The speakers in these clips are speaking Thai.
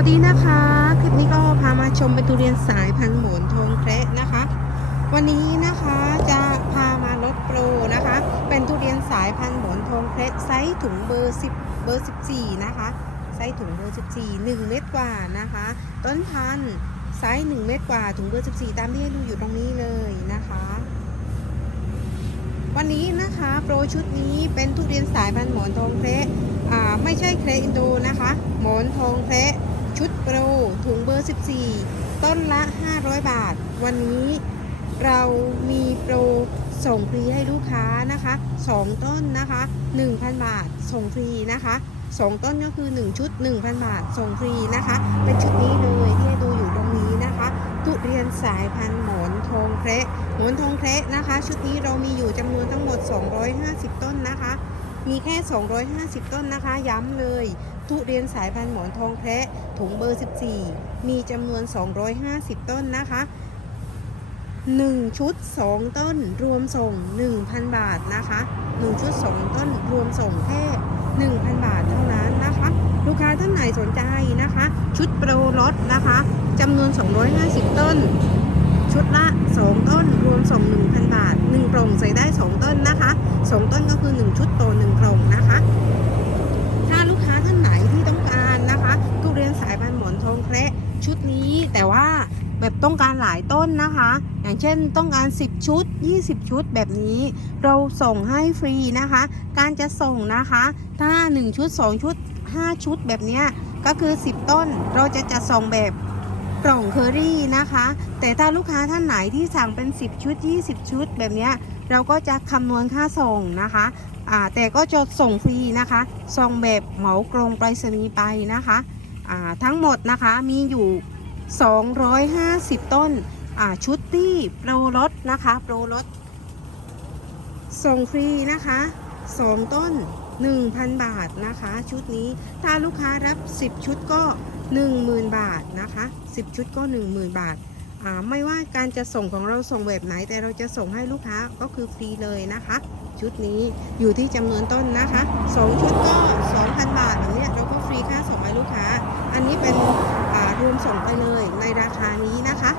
สวัสดีนะคะ คลิปนี้ก็พามาชมเป็นทุเรียนสายพันธุ์หมอนทองแคระนะคะ วันนี้นะคะจะพามาลดโปรนะคะ เป็นทุเรียนสายพันธุ์หมอนทองแคระไซส์ถุงเบอร์10เบอร์14นะคะไซส์ถุงเบอร์14 1 เม็ดกว่านะคะ ต้นพันธุ์ไซส์1เม็ดกว่าถุงเบอร์14 ตามที่ให้ดูอยู่ตรงนี้เลยนะคะ วันนี้นะคะโปรชุดนี้เป็นทุเรียนสายพันธุ์หมอนทองแคระไม่ใช่แคระอินโดนะคะ หมอนทองแคระ ชุดโปรถุงเบอร์ 14 ต้นละ 500 บาท วันนี้เรามีโปรส่งฟรีให้ลูกค้านะคะ 2 ต้นนะคะ 1,000 บาท ส่งฟรีนะคะ 2 ต้นก็คือ 1 ชุด 1,000 บาท ส่งฟรีนะคะ เป็นชุดนี้เลยที่ให้ดูอยู่ตรงนี้นะคะ ทุเรียนสายพันธุ์หมอนทองแคระหมอนทองแคระนะคะ ชุดนี้เรามีอยู่จำนวนทั้งหมด 250 ต้นนะคะ มีแค่ 250 ต้นนะคะ ย้ำเลย ทุเรียนสายพันธุ์หมอนทองแคระถุงเบอร์ 14 มีจำนวน 250 ต้นนะคะ 1 ชุด 2 ต้นรวมส่ง 1,000 บาทนะคะ 1 ชุด 2 ต้นรวมส่งแค่ 1,000 บาทเท่านั้นนะคะ ลูกค้าท่านไหนสนใจนะคะ ชุดโปรลดนะคะจำนวน 250 ต้น ชุดละ 2 ต้นรวมส่ง 1,000 บาท 1 กล่องใส่ได้ 2 ต้นนะคะ 2 ต้นก็คือ 1 ชุดโต่อ1กล่องนะคะ ชุดนี้ แต่ว่าแบบต้องการหลายต้นนะคะ อย่างเช่นต้องการ 10 ชุด 20 ชุดแบบนี้ เราส่งให้ฟรีนะคะ การจะส่งนะคะ ถ้า 1 ชุด 2 ชุด 5 ชุดแบบนี้ก็คือ 10 ต้นเราจะจัดส่งแบบกล่องเคอรี่นะคะ แต่ถ้าลูกค้าท่านไหนที่สั่งเป็น 10 ชุด 20 ชุดแบบนี้เราก็จะคำนวณค่าส่งนะคะแต่ก็จะส่งฟรีนะคะ ส่งแบบเหมากรงไปรษณีย์ไปนะคะ ทั้งหมดนะคะมีอยู่ 250 ต้นอ่าชุดที่โปรลดนะคะโปรลดส่งฟรีนะคะ 2 ต้น 1,000 บาทนะคะ ชุดนี้ถ้าลูกค้ารับ 10 ชุดก็ 10,000 บาทนะคะ 10 ชุดก็ 10,000 บาทอ่าไม่ว่าการจะส่งของเราส่งแบบไหน แต่เราจะส่งให้ลูกค้าก็คือฟรีเลยนะคะ ชุดนี้อยู่ที่จำนวนต้นนะคะ 2 ชุดก็ 2,000 บาทแบบนี้ยเราก็ฟรีค่าส่งให้ลูกค้า อันนี้เป็นรวมส่งไปเลยในราคานี้นะคะ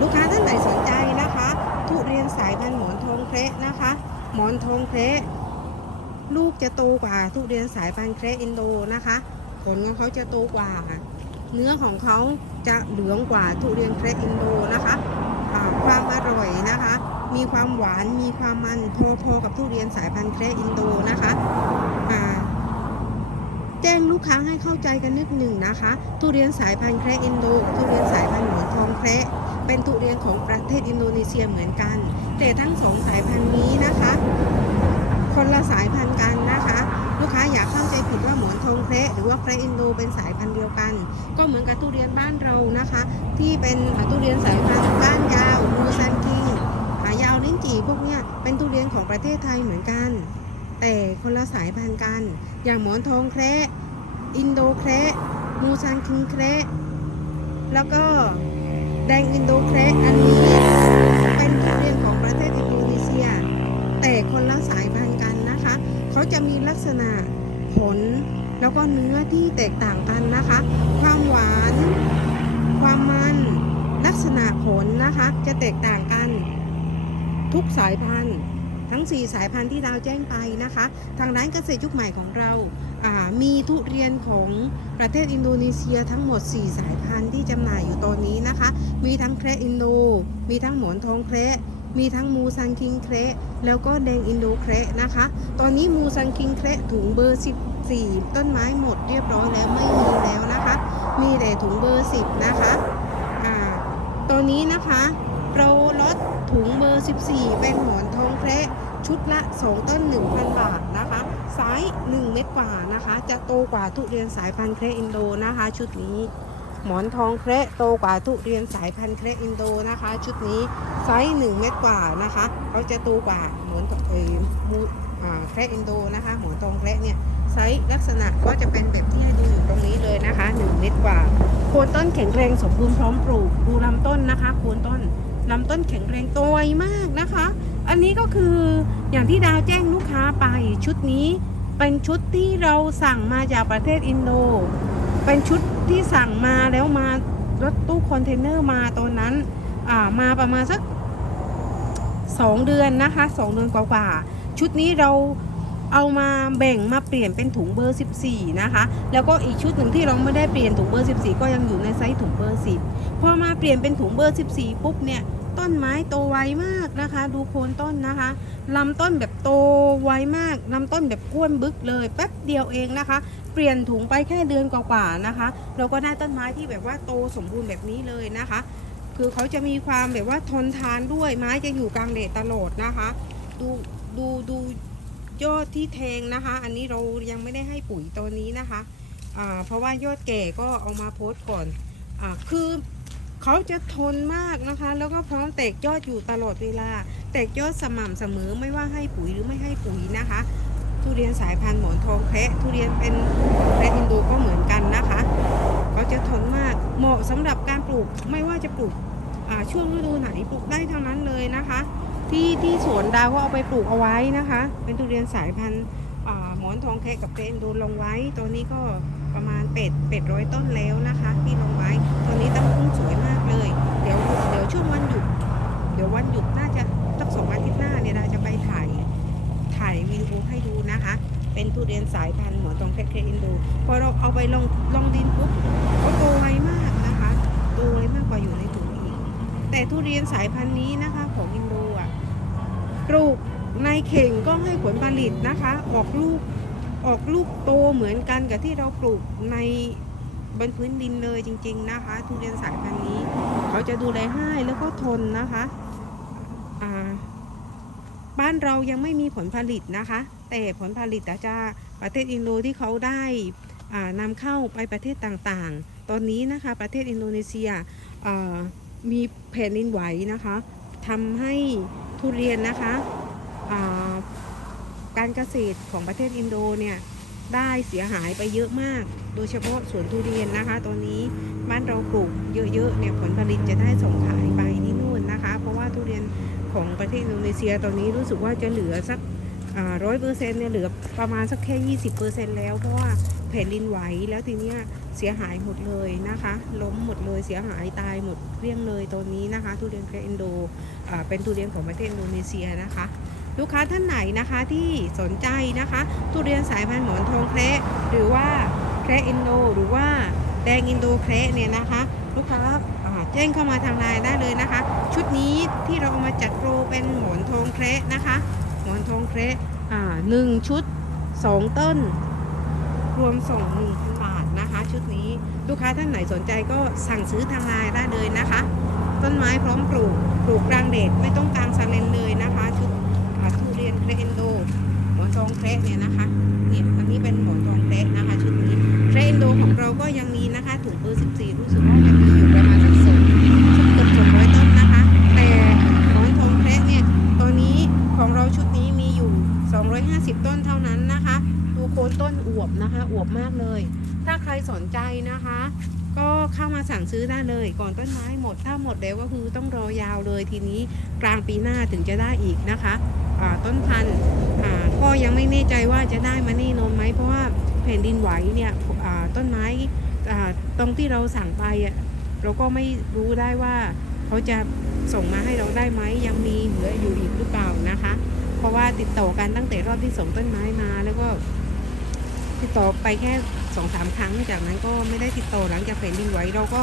ลูกค้าท่านไหนสนใจนะคะ ทุเรียนสายพันธุ์หมอนทองแคระนะคะ หมอนทองแคระลูกจะโตกว่าทุเรียนสายพันธุ์แคระอินโดนะคะ ผลของเขาจะโตกว่า เนื้อของเขาจะเหลืองกว่าทุเรียนแคระอินโดนะคะความอร่อยนะคะ มีความหวานมีความมันพอๆกับทุเรียนสายพันธุ์แคระอินโดนะคะ แจ้งลูกค้าให้เข้าใจกันนิดหนึ่งนะคะ ทุเรียนสายพันธุ์แคระอินโดทุเรียนสายพันธุ์หมอนทองแคระเป็นทุเรียนของประเทศอินโดนีเซียเหมือนกัน แต่ทั้งสองสายพันธุ์นี้นะคะ คนละสายพันธุ์กันนะคะ ลูกค้าอย่าเข้าใจผิดว่าหมอนทองแคระหรือว่าแคระอินโดเป็นสายพันธุ์เดียวกัน ก็เหมือนกับทุเรียนบ้านเรานะคะ ที่เป็นทุเรียนสายพันธุ์ก้านยาวมูซันคิงขายาวลิ้นจี่พวกเนี้ยเป็นทุเรียนของประเทศไทยเหมือนกัน แต่คนละสายพันธุ์กัน อย่างหมอนทองแคระอินโดแคระมูซันคิงแคระแล้วก็แดงอินโดแคระอันนี้เป็นทุเรียนของประเทศอินโดนีเซีย แต่คนละสายพันธุ์กันนะคะ เขาจะมีลักษณะผลแล้วก็เนื้อที่แตกต่างกันนะคะ ความหวาน ความมันลักษณะผลนะคะจะแตกต่างกัน ทุกสายพันธุ์ ทั้ง 4 สายพันธุ์ที่เราแจ้งไปนะคะ ทางร้านเกษตรยุคใหม่ของเราามีทุเรียนของประเทศอินโดนีเซียทั้งหมด 4 สายพันธุ์ที่จำหน่ายอยู่ตอนนี้นะคะ มีทั้งแคระอินโด มีทั้งหมอนทองแคระมีทั้งมูซันคิงแครแล้วก็แดงอินโดแครนะคะ ตอนนี้มูซันคิงแครถุงเบอร์ 14 ต้นไม้หมดเรียบร้อยแล้วไม่มีแล้วนะคะ มีแต่ถุงเบอร์ 10 นะคะอ่าตอนนี้นะคะโปรลดถุงเบอร์ 14 เป็นหมอนทองแคร ชุดละ 2 ต้น 1,000 บาทนะคะไซส์1เม็ดกว่านะคะ จะโตกว่าทุเรียนสายพันธุ์แครอินโดนะคะ ชุดนี้หมอนทองแคระโตกว่าทุเรียนสายพันธุ์แคระอินโดนะคะ ชุดนี้ไซส์1เม็ดกว่านะคะเขาจะโตกว่าหมอนเออมูอ่าแคระอินโดนะคะหมอนทองแคระเนี่ยไซส์ลักษณะก็จะเป็นแบบที่ให้ดูอยู่ตรงนี้เลยนะคะ1เม็ดกว่าโคนต้นแข็งแรงสมบูรณ์พร้อมปลูกดูลำต้นนะคะโคนต้นลำต้นแข็งแรงโตไวมากนะคะ อันนี้ก็คืออย่างที่ดาวแจ้งลูกค้าไปชุดนี้เป็นชุดที่เราสั่งมาจากประเทศอินโด เป็นชุดที่สั่งมาแล้วมารถตู้คอนเทนเนอร์มาตอนนั้นอ่ามาประมาณสักสองเดือนนะคะสองเดือนกว่าๆชุดนี้เราเอามาแบ่งมาเปลี่ยนเป็นถุงเบอร์ 14 นะคะ แล้วก็อีกชุดหนึ่งที่เราไม่ได้เปลี่ยนถุงเบอร์ 14 ก็ยังอยู่ในไซส์ถุงเบอร์ 10 พอมาเปลี่ยนเป็นถุงเบอร์ 14 ปุ๊บเนี่ย ต้นไม้โตไวมากนะคะ ดูโคนต้นนะคะลำต้นแบบโตไวมากลำต้นแบบก้วนบึกเลยแป๊บเดียวเองนะคะ เปลี่ยนถุงไปแค่เดือนกว่าๆนะคะ เราก็ได้ต้นไม้ที่แบบว่าโตสมบูรณ์แบบนี้เลยนะคะ คือเขาจะมีความแบบว่าทนทานด้วยไม้จะอยู่กลางแดดตลอดนะคะ ดูดูดูยอดที่แทงนะคะ อันนี้เรายังไม่ได้ให้ปุ๋ยตัวนี้นะคะเพราะว่ายอดแก่ก็เอามาโพสต์ก่อนอคือ เขาจะทนมากนะคะ แล้วก็พร้อมแตกยอดอยู่ตลอดเวลา แตกยอดสม่ำเสมอไม่ว่าให้ปุ๋ยหรือไม่ให้ปุ๋ยนะคะ ทุเรียนสายพันธุ์หมอนทองแคะทุเรียนเป็นแคะอินโดก็เหมือนกันนะคะเขาจะทนมากเหมาะสำหรับการปลูกไม่ว่าจะปลูกช่วงฤดูไหนปลูกได้ทั้งนั้นเลยนะคะ ที่ที่สวนดาวก็เอาไปปลูกเอาไว้นะคะ เป็นทุเรียนสายพันธุ์หมอนทองแคะกับแคะอินโดลงไว้ ตัวนี้ก็ประมาณเป็ดเป็ดร้อยต้นแล้วนะคะ ที่ลงไว้ ทุเรียนสายพันธุ์นี้นะคะ ของอินโดอะปลูกในเข่งก็ให้ผลผลิตนะคะ ออกลูกออกลูกโตเหมือนกันกับที่เราปลูกในบนพื้นดินเลยจริง ๆนะคะ ทุเรียนสายพันธุ์นี้ เขาจะดูแลให้แล้วก็ทนนะคะบ้านเรายังไม่มีผลผลิตนะคะ แต่ผลผลิตจะประเทศอินโดที่เขาได้นำเข้าไปประเทศต่างๆ ตอนนี้นะคะประเทศอินโดนีเซียอ่า มีแผ่นดินไหวนะคะทำให้ทุเรียนนะคะาการเกษตรของประเทศอินโดเนี่ยได้เสียหายไปเยอะมาก โดยเฉพาะสวนทุเรียนนะคะ ตอนนี้บ้านเราปลูกเยอะๆเนี่ยผลผลิตจะได้ส่งขายไปที่นู่นนะคะ เพราะว่าทุเรียนของประเทศอินโดนีเซียตอนนี้รู้สึกว่าจะเหลือสักร้อยเปอร์เซ็นต์เนี่ยเหลือประมาณสักแค่ยี่สิบเปอร์เซ็นต์แล้ว เพราะว่าแผ่นดินไหวแล้วทีเนี้ย เสียหายหมดเลยนะคะ ล้มหมดเลยเสียหายตายหมดเรียงเลยตัวนี้นะคะ ทุเรียนเกรนโดเป็นทุเรียนของประเทศอินโดนีเซียนะคะ ลูกค้าท่านไหนนะคะที่สนใจนะคะ ทุเรียนสายพันธุ์หมอนทองแคร์หรือว่าแคร์อินโดหรือว่าแดงอินโดแคร์เนี่ยนะคะ ลูกค้าแจ้งเข้ามาทางไลน์ได้เลยนะคะ ชุดนี้ที่เราเอามาจัดโปรเป็นหมอนทองแคร์นะคะหมอนทองแคร์หนึ่งชุด 2 ต้น รวมส่ง1,000 ชุดนี้ ลูกค้าท่านไหนสนใจก็สั่งซื้อทางไลน์ได้เลยนะคะ ต้นไม้พร้อมปลูกปลูกกลางเดดไม่ต้องกลางซาเลนเลยนะคะชุดทุเรียนเครนโดหมอนทองแครเนี่ยนะคะเนี่ยอันนี้เป็นหมอนทองแครนะคะชุดนี้เครนโดของเราก็ยังมีนะคะถุงเบอร์14รู้สึกว่าจะมีอยู่ประมาณสักสองสักเกือบสองร้อยต้นนะคะ แต่หมอนทองแครเนี่ยตอนนี้ของเราชุดนี้มีอยู่ 250 ต้นเท่านั้นนะคะดูโคนต้นอวบนะคะอวบมากเลย ถ้าใครสนใจนะคะ ก็เข้ามาสั่งซื้อได้เลย ก่อนต้นไม้หมด ถ้าหมดแล้วก็คือต้องรอยาวเลยทีนี้กลางปีหน้าถึงจะได้อีกนะคะต้นพันธุ์ก็ยังไม่แน่ใจว่าจะได้มานี่นนไหมเพราะว่าแผ่นดินไหวเนี่ยต้นไม้ตรงที่เราสั่งไปเราก็ไม่รู้ได้ว่าเขาจะส่งมาให้เราได้ไหมยังมีเหลืออยู่อีกหรือเปล่านะคะ เพราะว่าติดต่อกันตั้งแต่รอบที่ส่งต้นไม้มาแล้วก็ ติดต่อไปแค่สองสามครั้ง จากนั้นก็ไม่ได้ติดต่อหลังจากแผ่นดินไหวเราก็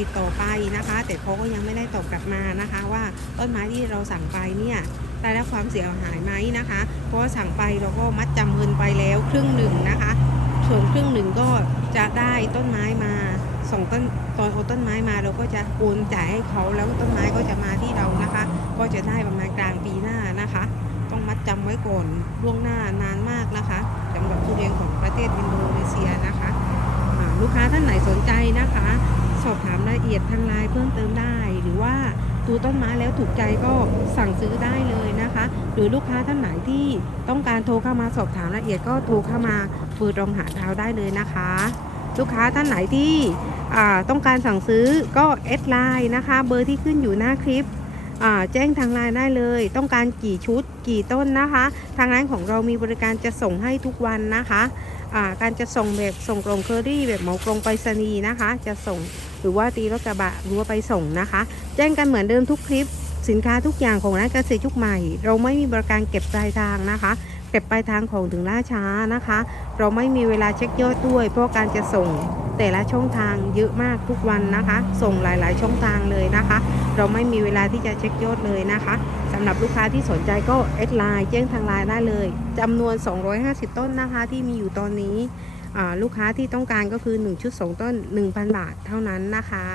ติดต่อไปนะคะ แต่เขาก็ยังไม่ได้ตอบกลับมานะคะ ว่าต้นไม้ที่เราสั่งไปเนี่ยได้รับความเสียหายไหมนะคะ เพราะว่าสั่งไปเราก็มัดจำเงินไปแล้วครึ่งหนึ่งนะคะ ส่วนครึ่งหนึ่งก็จะได้ต้นไม้มาส่งต้นตอนเอาต้นไม้มาเราก็จะโอนจ่ายให้เขาแล้วต้นไม้ก็จะมาที่เรานะคะ ก็จะได้ประมาณกลางปีหน้านะคะ ต้องมัดจำไว้ก่อนล่วงหน้านานมากนะคะำหรับทุเรียนของประเทศอินโดนีเซียนะคะลูกค้าท่านไหนสนใจนะคะ สอบถามรายละเอียดทางไลน์เพิ่มเติมได้ หรือว่าดูต้นไม้แล้วถูกใจก็สั่งซื้อได้เลยนะคะ หรือลูกค้าท่านไหนที่ต้องการโทรเข้ามาสอบถามรายละเอียดก็โทรเข้ามาเปิดรองหาดาวได้เลยนะคะ ลูกค้าท่านไหนที่ต้องการสั่งซื้อก็แอดไลน์นะคะ เบอร์ที่ขึ้นอยู่หน้าคลิป แจ้งทางไลน์ได้เลย ต้องการกี่ชุดกี่ต้นนะคะ ทางร้านของเรามีบริการจะส่งให้ทุกวันนะคะการจะส่งแบบส่งกลงเคอรี่แบบเหมากรงไปรษณีย์นะคะ จะส่งหรือว่าตีรถกระบะรือว่าไปส่งนะคะ แจ้งกันเหมือนเดิมทุกคลิป สินค้าทุกอย่างของร้านเกษตรยุคใหม่ เราไม่มีบริการเก็บปลายทางนะคะเก็บปลายทางของถึงล่าช้านะคะ เราไม่มีเวลาเช็คยอดด้วย เพราะการจะส่ง แต่ละช่องทางเยอะมากทุกวันนะคะ ส่งหลาย ๆ ช่องทางเลยนะคะ เราไม่มีเวลาที่จะเช็คยอดเลยนะคะสำหรับลูกค้าที่สนใจก็แอดไลน์แจ้งทางไลน์ได้เลยจำนวน 250 ต้นนะคะที่มีอยู่ตอนนี้ลูกค้าที่ต้องการก็คือ 1 ชุด 2 ต้น 1,000 บาทเท่านั้นนะคะ